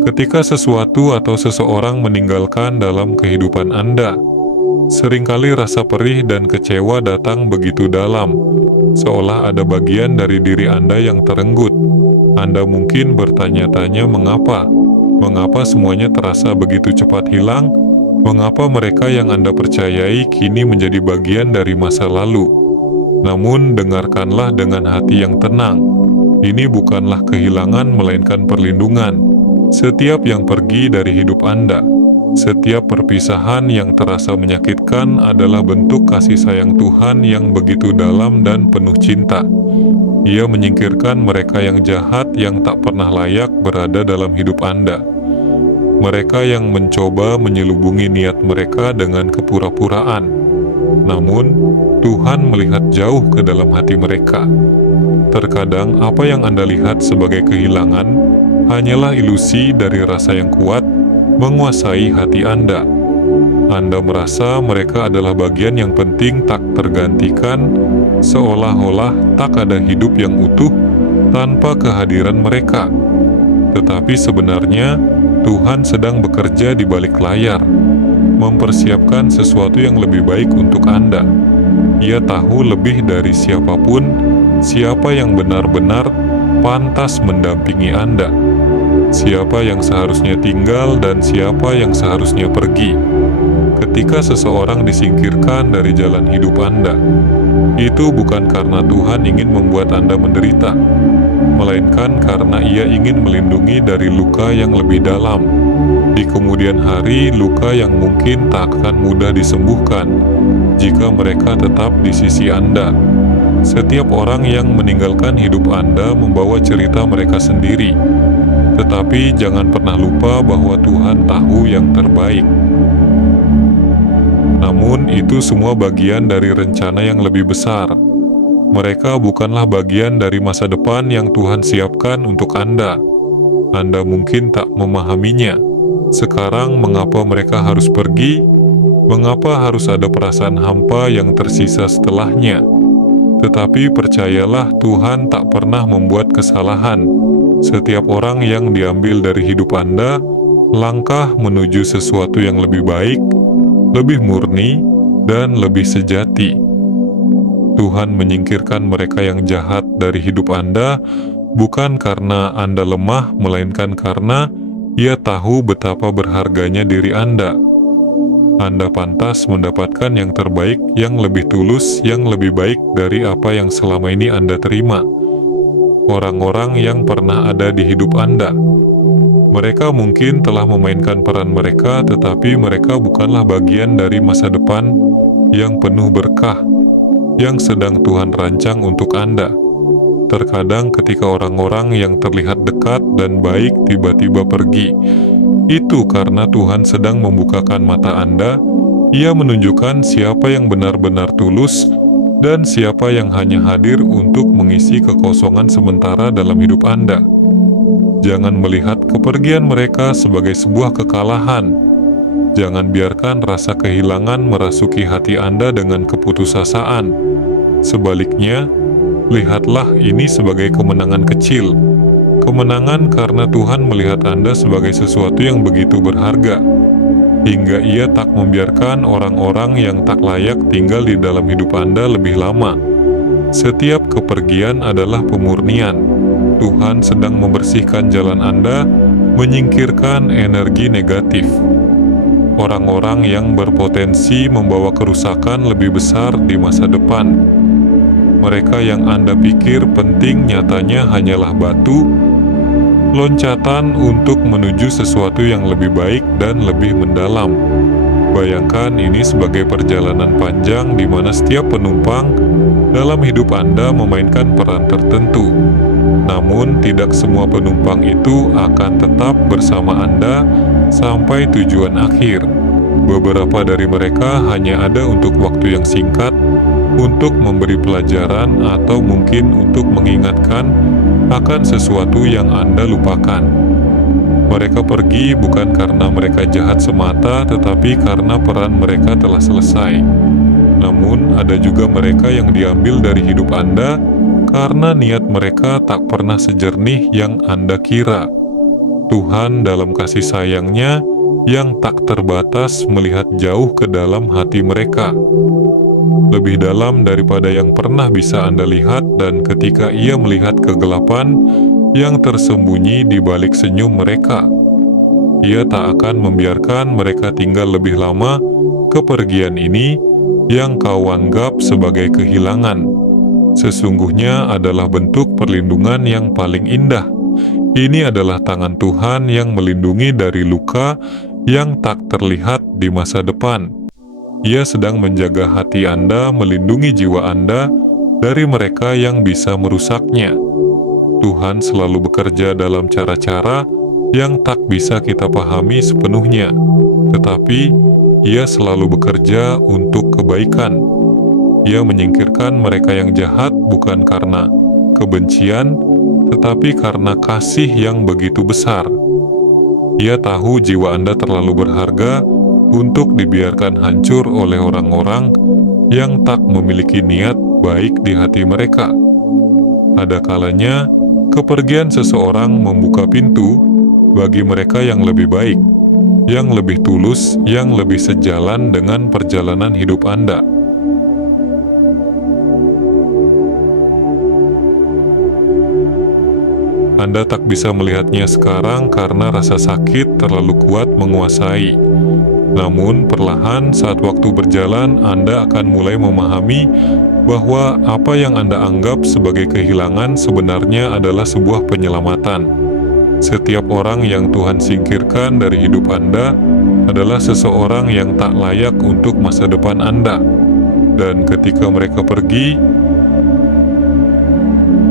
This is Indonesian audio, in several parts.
Ketika sesuatu atau seseorang meninggalkan dalam kehidupan Anda, seringkali rasa perih dan kecewa datang begitu dalam, seolah ada bagian dari diri Anda yang terenggut. Anda mungkin bertanya-tanya mengapa? Mengapa semuanya terasa begitu cepat hilang? Mengapa mereka yang Anda percayai kini menjadi bagian dari masa lalu? Namun dengarkanlah dengan hati yang tenang. Ini bukanlah kehilangan melainkan perlindungan. Setiap yang pergi dari hidup Anda, setiap perpisahan yang terasa menyakitkan adalah bentuk kasih sayang Tuhan yang begitu dalam dan penuh cinta. Ia menyingkirkan mereka yang jahat yang tak pernah layak berada dalam hidup Anda. Mereka yang mencoba menyelubungi niat mereka dengan kepura-puraan. Namun, Tuhan melihat jauh ke dalam hati mereka. Terkadang apa yang Anda lihat sebagai kehilangan hanyalah ilusi dari rasa yang kuat menguasai hati Anda. Anda merasa mereka adalah bagian yang penting tak tergantikan, seolah-olah tak ada hidup yang utuh tanpa kehadiran mereka. Tetapi sebenarnya, Tuhan sedang bekerja di balik layar, mempersiapkan sesuatu yang lebih baik untuk Anda. Ia tahu lebih dari siapapun, siapa yang benar-benar pantas mendampingi Anda. Siapa yang seharusnya tinggal dan siapa yang seharusnya pergi. Ketika seseorang disingkirkan dari jalan hidup Anda, itu bukan karena Tuhan ingin membuat Anda menderita, melainkan karena Ia ingin melindungi dari luka yang lebih dalam. Di kemudian hari, luka yang mungkin tak akan mudah disembuhkan jika mereka tetap di sisi Anda. Setiap orang yang meninggalkan hidup Anda membawa cerita mereka sendiri. Tetapi jangan pernah lupa bahwa Tuhan tahu yang terbaik. Namun itu semua bagian dari rencana yang lebih besar. Mereka bukanlah bagian dari masa depan yang Tuhan siapkan untuk Anda. Anda mungkin tak memahaminya. Sekarang mengapa mereka harus pergi? Mengapa harus ada perasaan hampa yang tersisa setelahnya? Tetapi percayalah, Tuhan tak pernah membuat kesalahan. Setiap orang yang diambil dari hidup Anda, langkah menuju sesuatu yang lebih baik, lebih murni, dan lebih sejati. Tuhan menyingkirkan mereka yang jahat dari hidup Anda, bukan karena Anda lemah, melainkan karena Ia tahu betapa berharganya diri Anda. Anda pantas mendapatkan yang terbaik, yang lebih tulus, yang lebih baik dari apa yang selama ini Anda terima. Orang-orang yang pernah ada di hidup Anda, mereka mungkin telah memainkan peran mereka, tetapi mereka bukanlah bagian dari masa depan yang penuh berkah yang sedang Tuhan rancang untuk Anda. Terkadang ketika orang-orang yang terlihat dekat dan baik tiba-tiba pergi, itu karena Tuhan sedang membukakan mata Anda. Ia menunjukkan siapa yang benar-benar tulus dan siapa yang hanya hadir untuk mengisi kekosongan sementara dalam hidup Anda. Jangan melihat kepergian mereka sebagai sebuah kekalahan. Jangan biarkan rasa kehilangan merasuki hati Anda dengan keputusasaan. Sebaliknya, lihatlah ini sebagai kemenangan kecil. Kemenangan karena Tuhan melihat Anda sebagai sesuatu yang begitu berharga, hingga Ia tak membiarkan orang-orang yang tak layak tinggal di dalam hidup Anda lebih lama. Setiap kepergian adalah pemurnian. Tuhan sedang membersihkan jalan Anda, menyingkirkan energi negatif. Orang-orang yang berpotensi membawa kerusakan lebih besar di masa depan. Mereka yang Anda pikir penting nyatanya hanyalah batu, loncatan untuk menuju sesuatu yang lebih baik dan lebih mendalam. Bayangkan ini sebagai perjalanan panjang di mana setiap penumpang dalam hidup Anda memainkan peran tertentu. Namun tidak semua penumpang itu akan tetap bersama Anda sampai tujuan akhir. Beberapa dari mereka hanya ada untuk waktu yang singkat, untuk memberi pelajaran atau mungkin untuk mengingatkan akan sesuatu yang Anda lupakan. Mereka pergi bukan karena mereka jahat semata, tetapi karena peran mereka telah selesai. Namun, ada juga mereka yang diambil dari hidup Anda karena niat mereka tak pernah sejernih yang Anda kira. Tuhan dalam kasih sayang-Nya yang tak terbatas melihat jauh ke dalam hati mereka, lebih dalam daripada yang pernah bisa Anda lihat, dan ketika Ia melihat kegelapan yang tersembunyi di balik senyum mereka, Ia tak akan membiarkan mereka tinggal lebih lama. Kepergian ini yang kau anggap sebagai kehilangan, sesungguhnya adalah bentuk perlindungan yang paling indah. Ini adalah tangan Tuhan yang melindungi dari luka yang tak terlihat di masa depan. Ia sedang menjaga hati Anda, melindungi jiwa Anda dari mereka yang bisa merusaknya. Tuhan selalu bekerja dalam cara-cara yang tak bisa kita pahami sepenuhnya, tetapi Ia selalu bekerja untuk kebaikan. Ia menyingkirkan mereka yang jahat bukan karena kebencian, tetapi karena kasih yang begitu besar. Ia tahu jiwa Anda terlalu berharga untuk dibiarkan hancur oleh orang-orang yang tak memiliki niat baik di hati mereka. Ada kalanya, kepergian seseorang membuka pintu bagi mereka yang lebih baik, yang lebih tulus, yang lebih sejalan dengan perjalanan hidup Anda. Anda tak bisa melihatnya sekarang karena rasa sakit terlalu kuat menguasai. Namun perlahan saat waktu berjalan, Anda akan mulai memahami bahwa apa yang Anda anggap sebagai kehilangan sebenarnya adalah sebuah penyelamatan. Setiap orang yang Tuhan singkirkan dari hidup Anda adalah seseorang yang tak layak untuk masa depan Anda. Dan ketika mereka pergi,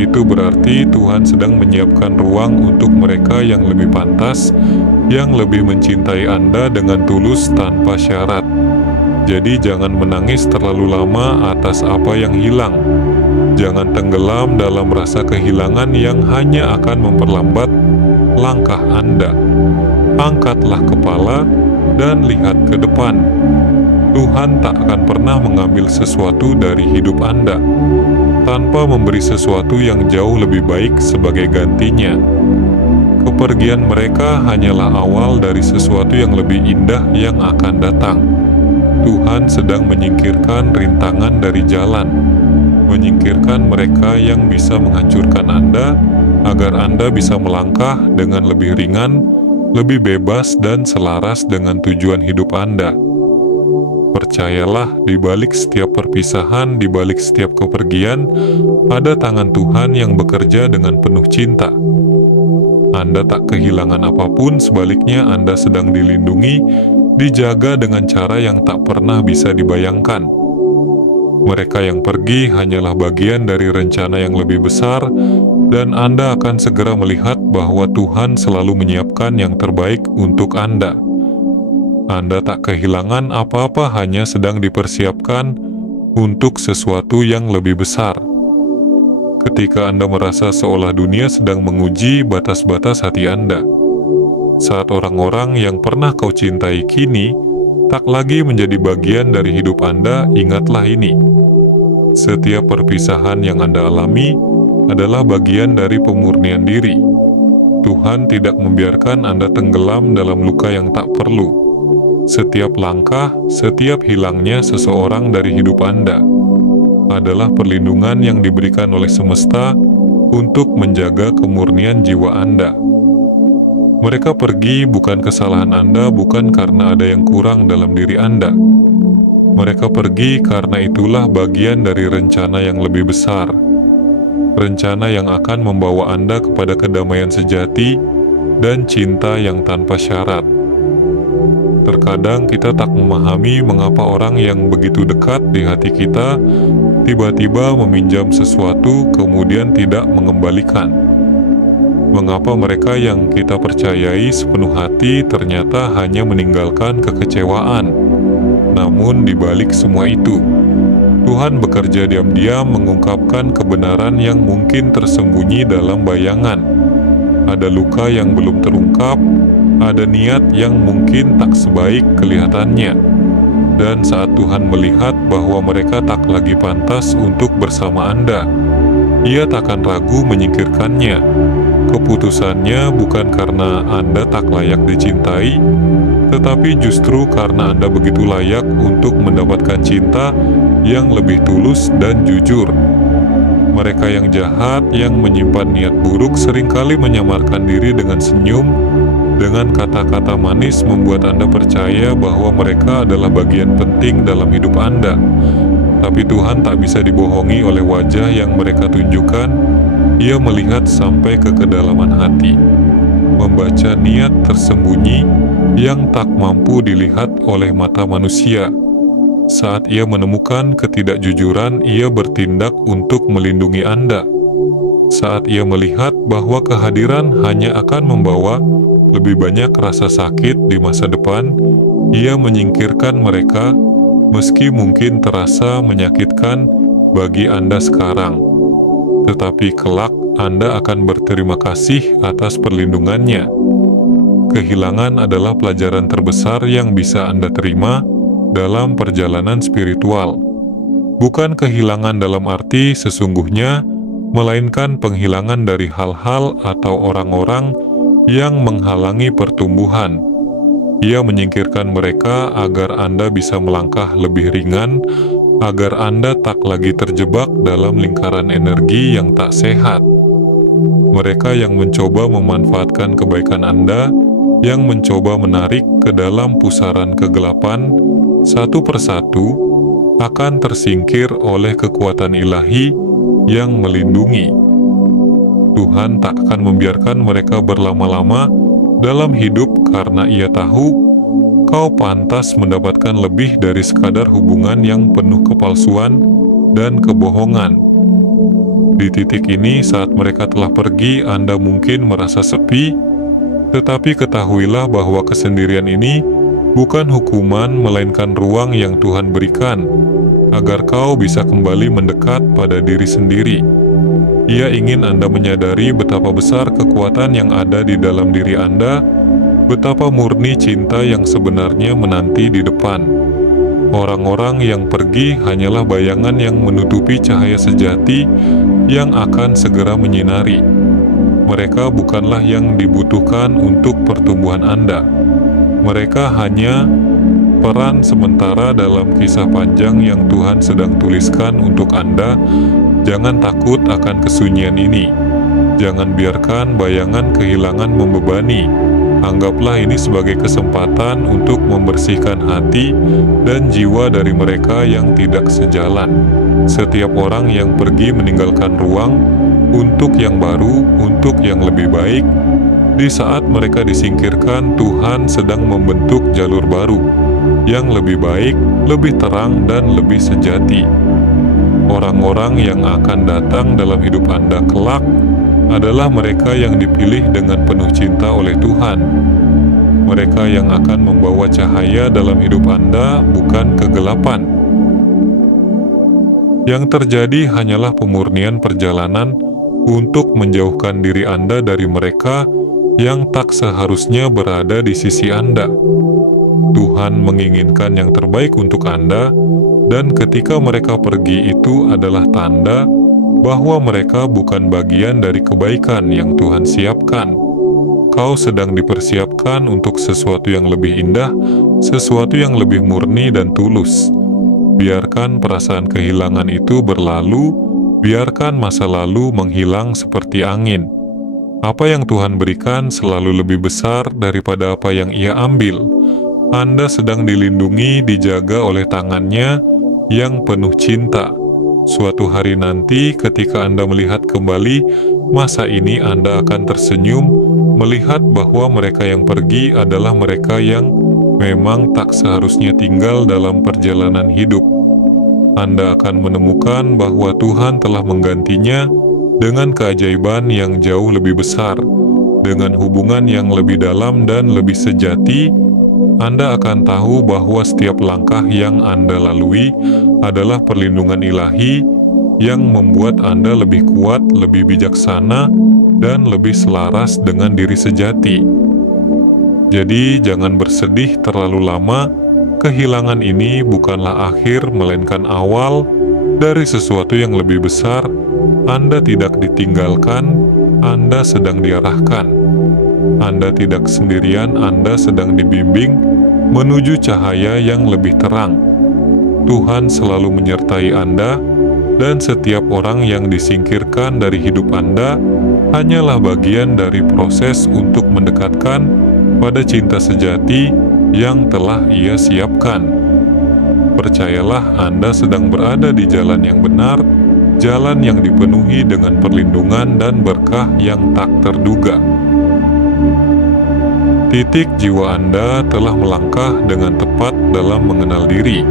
itu berarti Tuhan sedang menyiapkan ruang untuk mereka yang lebih pantas, yang lebih mencintai Anda dengan tulus tanpa syarat. Jadi jangan menangis terlalu lama atas apa yang hilang. Jangan tenggelam dalam rasa kehilangan yang hanya akan memperlambat langkah Anda. Angkatlah kepala dan lihat ke depan. Tuhan tak akan pernah mengambil sesuatu dari hidup Anda tanpa memberi sesuatu yang jauh lebih baik sebagai gantinya. Kepergian mereka hanyalah awal dari sesuatu yang lebih indah yang akan datang. Tuhan sedang menyingkirkan rintangan dari jalan, menyingkirkan mereka yang bisa menghancurkan Anda, agar Anda bisa melangkah dengan lebih ringan, lebih bebas dan selaras dengan tujuan hidup Anda. Percayalah, di balik setiap perpisahan, di balik setiap kepergian, ada tangan Tuhan yang bekerja dengan penuh cinta. Anda tak kehilangan apapun, sebaliknya Anda sedang dilindungi, dijaga dengan cara yang tak pernah bisa dibayangkan. Mereka yang pergi hanyalah bagian dari rencana yang lebih besar, dan Anda akan segera melihat bahwa Tuhan selalu menyiapkan yang terbaik untuk Anda. Anda tak kehilangan apa-apa, hanya sedang dipersiapkan untuk sesuatu yang lebih besar. Ketika Anda merasa seolah dunia sedang menguji batas-batas hati Anda, saat orang-orang yang pernah kau cintai kini tak lagi menjadi bagian dari hidup Anda, ingatlah ini. Setiap perpisahan yang Anda alami adalah bagian dari pemurnian diri. Tuhan tidak membiarkan Anda tenggelam dalam luka yang tak perlu. Setiap langkah, setiap hilangnya seseorang dari hidup Anda adalah perlindungan yang diberikan oleh semesta untuk menjaga kemurnian jiwa Anda. Mereka pergi bukan kesalahan Anda, bukan karena ada yang kurang dalam diri Anda. Mereka pergi karena itulah bagian dari rencana yang lebih besar. Rencana yang akan membawa Anda kepada kedamaian sejati dan cinta yang tanpa syarat. Terkadang kita tak memahami mengapa orang yang begitu dekat di hati kita tiba-tiba meminjam sesuatu kemudian tidak mengembalikan. Mengapa mereka yang kita percayai sepenuh hati ternyata hanya meninggalkan kekecewaan. Namun di balik semua itu, Tuhan bekerja diam-diam mengungkapkan kebenaran yang mungkin tersembunyi dalam bayangan. Ada luka yang belum terungkap, ada niat yang mungkin tak sebaik kelihatannya. Dan saat Tuhan melihat bahwa mereka tak lagi pantas untuk bersama Anda, Ia takkan ragu menyingkirkannya. Keputusannya bukan karena Anda tak layak dicintai, tetapi justru karena Anda begitu layak untuk mendapatkan cinta yang lebih tulus dan jujur. Mereka yang jahat, yang menyimpan niat buruk, seringkali menyamarkan diri dengan senyum, dengan kata-kata manis membuat Anda percaya bahwa mereka adalah bagian penting dalam hidup Anda. Tapi Tuhan tak bisa dibohongi oleh wajah yang mereka tunjukkan. Ia melihat sampai ke kedalaman hati, membaca niat tersembunyi yang tak mampu dilihat oleh mata manusia. Saat ia menemukan ketidakjujuran, ia bertindak untuk melindungi Anda. Saat ia melihat bahwa kehadiran hanya akan membawa lebih banyak rasa sakit di masa depan, ia menyingkirkan mereka, meski mungkin terasa menyakitkan bagi Anda sekarang. Tetapi kelak Anda akan berterima kasih atas perlindungannya. Kehilangan adalah pelajaran terbesar yang bisa Anda terima dalam perjalanan spiritual. Bukan kehilangan dalam arti sesungguhnya, melainkan penghilangan dari hal-hal atau orang-orang yang menghalangi pertumbuhan. Ia menyingkirkan mereka agar Anda bisa melangkah lebih ringan, agar Anda tak lagi terjebak dalam lingkaran energi yang tak sehat. Mereka yang mencoba memanfaatkan kebaikan Anda, yang mencoba menarik ke dalam pusaran kegelapan, satu persatu akan tersingkir oleh kekuatan ilahi yang melindungi. Tuhan tak akan membiarkan mereka berlama-lama dalam hidup karena Ia tahu kau pantas mendapatkan lebih dari sekadar hubungan yang penuh kepalsuan dan kebohongan. Di titik ini, saat mereka telah pergi, Anda mungkin merasa sepi, tetapi ketahuilah bahwa kesendirian ini bukan hukuman, melainkan ruang yang Tuhan berikan, agar kau bisa kembali mendekat pada diri sendiri. Ia ingin Anda menyadari betapa besar kekuatan yang ada di dalam diri Anda, betapa murni cinta yang sebenarnya menanti di depan. Orang-orang yang pergi hanyalah bayangan yang menutupi cahaya sejati yang akan segera menyinari. Mereka bukanlah yang dibutuhkan untuk pertumbuhan Anda. Mereka hanya peran sementara dalam kisah panjang yang Tuhan sedang tuliskan untuk Anda. Jangan takut akan kesunyian ini. Jangan biarkan bayangan kehilangan membebani. Anggaplah ini sebagai kesempatan untuk membersihkan hati dan jiwa dari mereka yang tidak sejalan. Setiap orang yang pergi meninggalkan ruang untuk yang baru, untuk yang lebih baik. Di saat mereka disingkirkan, Tuhan sedang membentuk jalur baru, yang lebih baik, lebih terang, dan lebih sejati. Orang-orang yang akan datang dalam hidup Anda kelak adalah mereka yang dipilih dengan penuh cinta oleh Tuhan. Mereka yang akan membawa cahaya dalam hidup Anda, bukan kegelapan. Yang terjadi hanyalah pemurnian perjalanan untuk menjauhkan diri Anda dari mereka yang tak seharusnya berada di sisi Anda. Tuhan menginginkan yang terbaik untuk Anda, dan ketika mereka pergi itu adalah tanda bahwa mereka bukan bagian dari kebaikan yang Tuhan siapkan. Kau sedang dipersiapkan untuk sesuatu yang lebih indah, sesuatu yang lebih murni dan tulus. Biarkan perasaan kehilangan itu berlalu, biarkan masa lalu menghilang seperti angin. Apa yang Tuhan berikan selalu lebih besar daripada apa yang Ia ambil. Anda sedang dilindungi, dijaga oleh tangannya yang penuh cinta. Suatu hari nanti ketika Anda melihat kembali masa ini, Anda akan tersenyum melihat bahwa mereka yang pergi adalah mereka yang memang tak seharusnya tinggal dalam perjalanan hidup. Anda akan menemukan bahwa Tuhan telah menggantinya dengan keajaiban yang jauh lebih besar, dengan hubungan yang lebih dalam dan lebih sejati. Anda akan tahu bahwa setiap langkah yang Anda lalui adalah perlindungan ilahi yang membuat Anda lebih kuat, lebih bijaksana, dan lebih selaras dengan diri sejati. Jadi, jangan bersedih terlalu lama. Kehilangan ini bukanlah akhir, melainkan awal dari sesuatu yang lebih besar. Anda tidak ditinggalkan, Anda sedang diarahkan. Anda tidak sendirian, Anda sedang dibimbing menuju cahaya yang lebih terang. Tuhan selalu menyertai Anda, dan setiap orang yang disingkirkan dari hidup Anda hanyalah bagian dari proses untuk mendekatkan pada cinta sejati yang telah Ia siapkan. Percayalah, Anda sedang berada di jalan yang benar, jalan yang dipenuhi dengan perlindungan dan berkah yang tak terduga. Titik jiwa Anda telah melangkah dengan tepat dalam mengenal diri,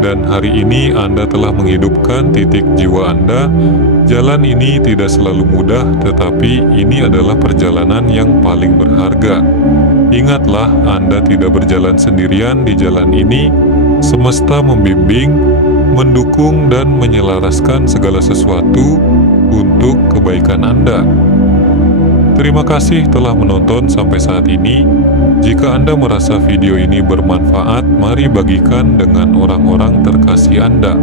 dan hari ini Anda telah menghidupkan titik jiwa Anda. Jalan ini tidak selalu mudah, tetapi ini adalah perjalanan yang paling berharga. Ingatlah, Anda tidak berjalan sendirian di jalan ini. Semesta membimbing, mendukung, dan menyelaraskan segala sesuatu untuk kebaikan Anda. Terima kasih telah menonton sampai saat ini. Jika Anda merasa video ini bermanfaat, mari bagikan dengan orang-orang terkasih Anda.